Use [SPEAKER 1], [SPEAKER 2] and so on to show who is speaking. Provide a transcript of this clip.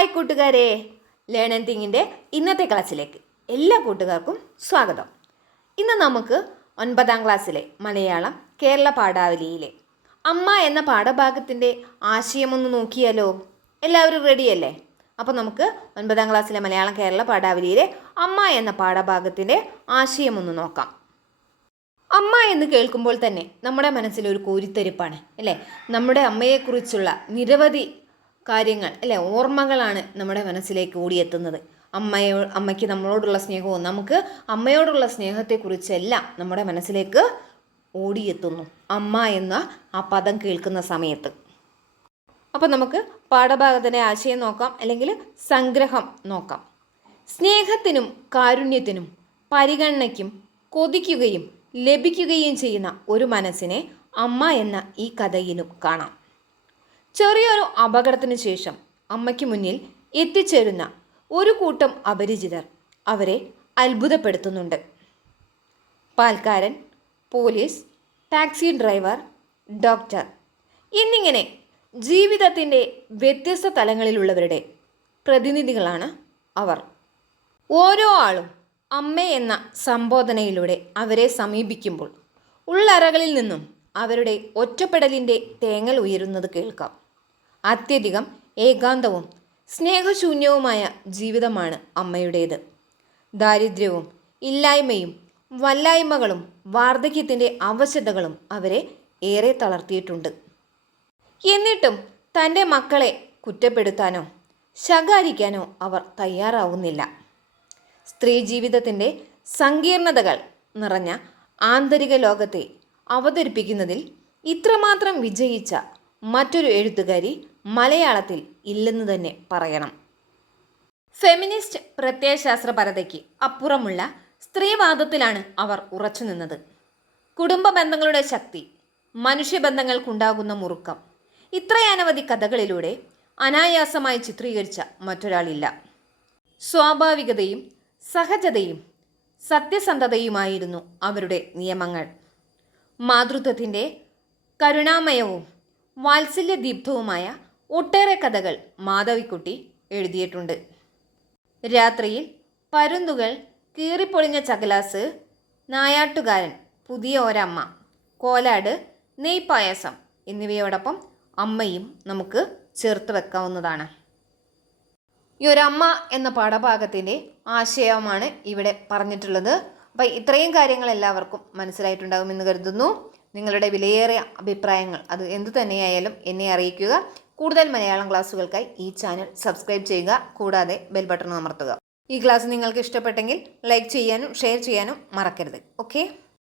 [SPEAKER 1] Hi കൂട്ടുകാരെ. Learn and തിങ്ങിന്റെ ഇന്നത്തെ ക്ലാസ്സിലേക്ക് എല്ലാ കൂട്ടുകാർക്കും സ്വാഗതം. ഇന്ന് നമുക്ക് ഒൻപതാം ക്ലാസ്സിലെ മലയാളം കേരള പാഠാവലിയിലെ അമ്മ എന്ന പാഠഭാഗത്തിന്റെ ആശയമൊന്ന് നോക്കിയാലോ? എല്ലാവരും റെഡിയല്ലേ അപ്പോൾ നമുക്ക് ഒൻപതാം ക്ലാസ്സിലെ മലയാളം കേരള പാഠാവലിയിലെ അമ്മ എന്ന പാഠഭാഗത്തിന്റെ ആശയമൊന്ന് നോക്കാം. അമ്മ എന്ന് കേൾക്കുമ്പോൾ തന്നെ നമ്മുടെ മനസ്സിലൊരു കോരിത്തരിപ്പാണ് അല്ലേ? നമ്മുടെ അമ്മയെക്കുറിച്ചുള്ള നിരവധി കാര്യങ്ങൾ അല്ലെ? ഓർമ്മകളാണ് നമ്മുടെ മനസ്സിലേക്ക് ഓടിയെത്തുന്നത്. അമ്മയോ അമ്മയ്ക്ക് നമ്മളോടുള്ള സ്നേഹവും നമുക്ക് അമ്മയോടുള്ള സ്നേഹത്തെക്കുറിച്ചെല്ലാം നമ്മുടെ മനസ്സിലേക്ക് ഓടിയെത്തുന്നു. അമ്മ എന്ന ആ പദം കേൾക്കുന്ന സമയത്ത്. അപ്പോൾ നമുക്ക് പാഠഭാഗത്തിന്റെ ആശയം നോക്കാം അല്ലെങ്കിൽ സംഗ്രഹം നോക്കാം. സ്നേഹത്തിനും കാരുണ്യത്തിനും പരിഗണനയ്ക്കും കൊതിക്കുകയും ലഭിക്കുകയും ചെയ്യുന്ന ഒരു മനസ്സിനെ അമ്മ എന്ന ഈ കഥയിലും കാണാം. ചെറിയൊരു അപകടത്തിന് ശേഷം അമ്മയ്ക്ക് മുന്നിൽ എത്തിച്ചേരുന്ന ഒരു കൂട്ടം അപരിചിതർ അവരെ അത്ഭുതപ്പെടുത്തുന്നുണ്ട്. പാൽക്കാരൻ പോലീസ് ടാക്സി ഡ്രൈവർ ഡോക്ടർ എന്നിങ്ങനെ ജീവിതത്തിന്റെ വ്യത്യസ്ത തലങ്ങളിലുള്ളവരുടെ പ്രതിനിധികളാണ് അവർ. ഓരോ ആളും അമ്മ എന്ന സംബോധനയിലൂടെ അവരെ സമീപിക്കുമ്പോൾ ഉള്ളറകളിൽ നിന്നും അവരുടെ ഒറ്റപ്പെടലിന്റെ തേങ്ങൽ ഉയരുന്നത് കേൾക്കാം. അത്യധികം ഏകാന്തവും സ്നേഹശൂന്യവുമായ ജീവിതമാണ് അമ്മയുടേത്. ദാരിദ്ര്യവും ഇല്ലായ്മയും വല്ലായ്മകളും വാർദ്ധക്യത്തിന്റെ അവശതകളും അവരെ ഏറെ തളർത്തിയിട്ടുണ്ട്. എന്നിട്ടും തന്റെ മക്കളെ കുറ്റപ്പെടുത്താനോ ശകാരിക്കാനോ അവർ തയ്യാറാവുന്നില്ല. സ്ത്രീ ജീവിതത്തിന്റെ സങ്കീർണതകൾ നിറഞ്ഞ ആന്തരിക ലോകത്തെ അവതരിപ്പിക്കുന്നതിൽ ഇത്രമാത്രം വിജയിച്ച മറ്റൊരു എഴുത്തുകാരി മലയാളത്തിൽ ഇല്ലെന്ന് തന്നെ പറയണം. ഫെമിനിസ്റ്റ് പ്രത്യയശാസ്ത്രപരതയ്ക്ക് അപ്പുറമുള്ള സ്ത്രീവാദത്തിലാണ് അവർ ഉറച്ചു നിന്നത്. കുടുംബ ബന്ധങ്ങളുടെ ശക്തി മനുഷ്യബന്ധങ്ങൾക്കുണ്ടാകുന്ന മുറുക്കം ഇത്രയനവധി കഥകളിലൂടെ അനായാസമായി ചിത്രീകരിച്ച മറ്റൊരാളില്ല. സ്വാഭാവികതയും സഹജതയും സത്യസന്ധതയുമായിരുന്നു അവരുടെ നിയമങ്ങൾ. മാതൃത്വത്തിന്റെ കരുണാമയവും വാത്സല്യദീപ്തവുമായ ഒട്ടേറെ കഥകൾ മാധവിക്കുട്ടി എഴുതിയിട്ടുണ്ട്. രാത്രിയിൽ പരുന്തുകൾ കീറിപ്പൊളിഞ്ഞ ചകലാസ് നായാട്ടുകാരൻ പുതിയ ഒരമ്മ കോലാട് നെയ്പായസം എന്നിവയോടൊപ്പം അമ്മയും നമുക്ക് ചേർത്ത് വെക്കാവുന്നതാണ്. ഈ ഒരു അമ്മ എന്ന പാഠഭാഗത്തിന്റെ ആശയമാണ് ഇവിടെ പറഞ്ഞിട്ടുള്ളത്. അപ്പോൾ ഇത്രയും കാര്യങ്ങൾ എല്ലാവർക്കും മനസ്സിലായിട്ടുണ്ടാകുമെന്ന് കരുതുന്നു. നിങ്ങളുടെ വിലയേറിയ അഭിപ്രായങ്ങൾ അത് എന്തു തന്നെയായാലും എന്നെ അറിയിക്കുക. കൂടുതൽ മലയാളം ക്ലാസ്സുകൾക്കായി ഈ ചാനൽ സബ്സ്ക്രൈബ് ചെയ്യുക. കൂടാതെ ബെൽ ബട്ടൺ അമർത്തുക. ഈ ക്ലാസ് നിങ്ങൾക്ക് ഇഷ്ടപ്പെട്ടെങ്കിൽ ലൈക്ക് ചെയ്യാനും ഷെയർ ചെയ്യാനും മറക്കരുത്. ഓക്കെ